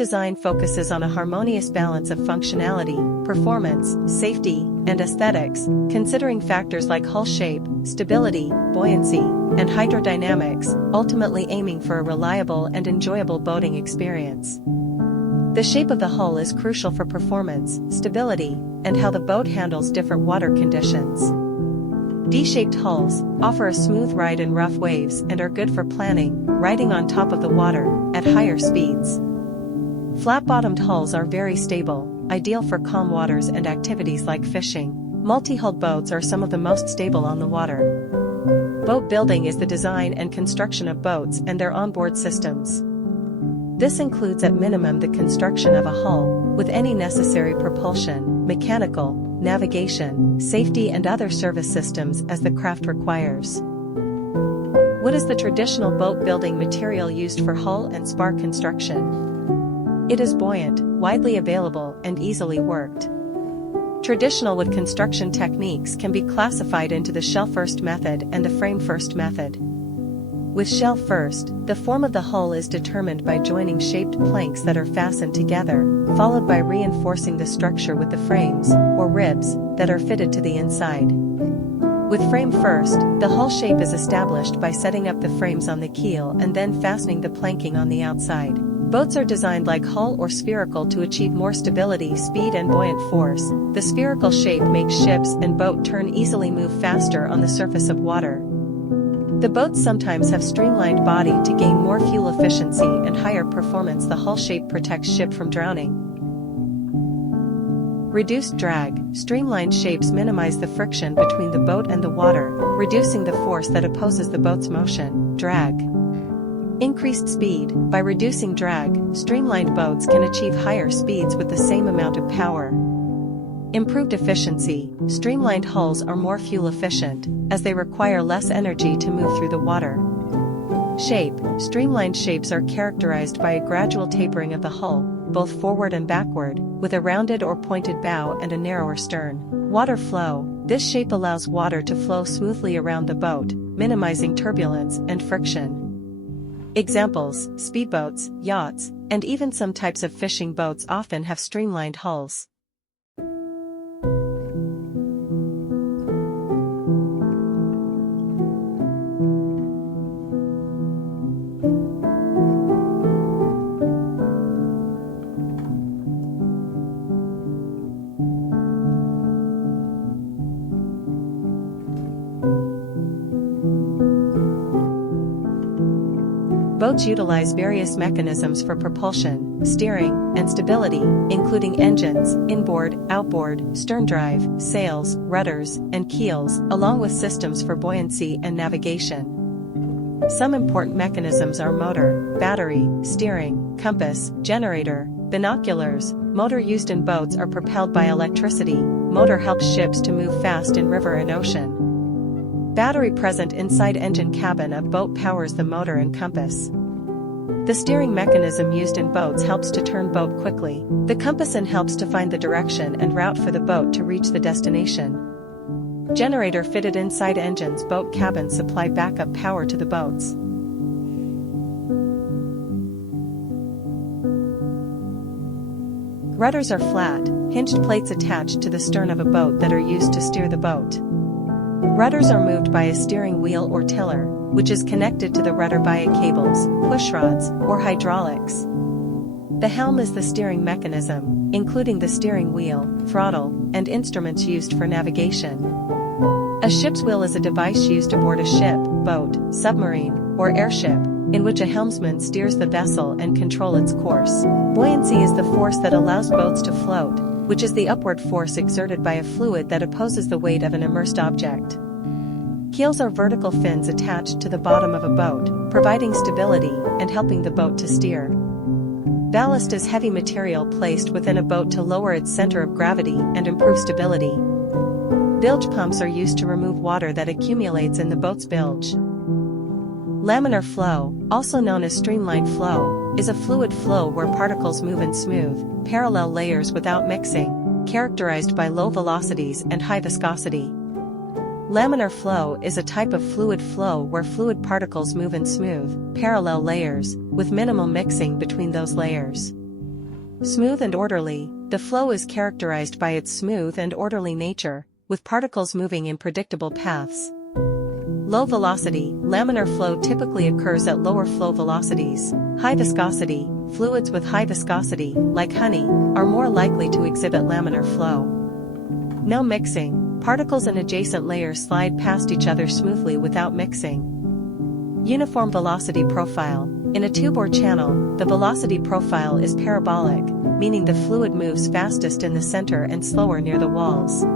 design focuses on a harmonious balance of functionality, performance, safety, and aesthetics, considering factors like hull shape, stability, buoyancy, and hydrodynamics, ultimately aiming for a reliable and enjoyable boating experience. The shape of the hull is crucial for performance, stability, and how the boat handles different water conditions. D-shaped hulls offer a smooth ride in rough waves and are good for planning, riding on top of the water, at higher speeds. Flat-bottomed hulls are very stable, ideal for calm waters and activities like fishing. Multi-hulled boats are some of the most stable on the water. Boat building is the design and construction of boats and their onboard systems. This includes at minimum the construction of a hull, with any necessary propulsion, mechanical, navigation, safety and other service systems as the craft requires. What is the traditional boat building material used for hull and spar construction? It is buoyant, widely available and easily worked. Traditional wood construction techniques can be classified into the shell-first method and the frame-first method. With shell-first, the form of the hull is determined by joining shaped planks that are fastened together, followed by reinforcing the structure with the frames, or ribs, that are fitted to the inside. With frame-first, the hull shape is established by setting up the frames on the keel and then fastening the planking on the outside. Boats are designed like hull or spherical to achieve more stability, speed and buoyant force. The spherical shape makes ships and boat turn easily move faster on the surface of water. The boats sometimes have streamlined body to gain more fuel efficiency and higher performance. The hull shape protects ship from drowning. Reduced drag. Streamlined shapes minimize the friction between the boat and the water, reducing the force that opposes the boat's motion. Drag. Increased speed. By reducing drag, streamlined boats can achieve higher speeds with the same amount of power. Improved efficiency. Streamlined hulls are more fuel efficient, as they require less energy to move through the water. Shape. Streamlined shapes are characterized by a gradual tapering of the hull, both forward and backward, with a rounded or pointed bow and a narrower stern. Water flow. This shape allows water to flow smoothly around the boat, minimizing turbulence and friction. Examples: speedboats, yachts, and even some types of fishing boats often have streamlined hulls. Boats utilize various mechanisms for propulsion, steering, and stability, including engines, inboard, outboard, stern drive, sails, rudders, and keels, along with systems for buoyancy and navigation. Some important mechanisms are motor, battery, steering, compass, generator, binoculars. Motor used in boats are propelled by electricity. Motor helps ships to move fast in river and ocean. Battery present inside engine cabin of boat powers the motor and compass. The steering mechanism used in boats helps to turn boat quickly. The compass helps to find the direction and route for the boat to reach the destination. Generator fitted inside engines boat cabins supply backup power to the boats. Rudders are flat, hinged plates attached to the stern of a boat that are used to steer the boat. Rudders are moved by a steering wheel or tiller, which is connected to the rudder via cables, pushrods, or hydraulics. The helm is the steering mechanism, including the steering wheel, throttle, and instruments used for navigation. A ship's wheel is a device used aboard a ship, boat, submarine, or airship, in which a helmsman steers the vessel and controls its course. Buoyancy is the force that allows boats to float, which is the upward force exerted by a fluid that opposes the weight of an immersed object. Keels are vertical fins attached to the bottom of a boat, providing stability and helping the boat to steer. Ballast is heavy material placed within a boat to lower its center of gravity and improve stability. Bilge pumps are used to remove water that accumulates in the boat's bilge. Laminar flow, also known as streamlined flow, is a fluid flow where particles move in smooth, parallel layers without mixing, characterized by low velocities and high viscosity. Laminar flow is a type of fluid flow where fluid particles move in smooth, parallel layers, with minimal mixing between those layers. Smooth and orderly, the flow is characterized by its smooth and orderly nature, with particles moving in predictable paths. Low velocity, laminar flow typically occurs at lower flow velocities. High viscosity, fluids with high viscosity, like honey, are more likely to exhibit laminar flow. No mixing, particles and adjacent layers slide past each other smoothly without mixing. Uniform velocity profile. In a tube or channel, the velocity profile is parabolic, meaning the fluid moves fastest in the center and slower near the walls.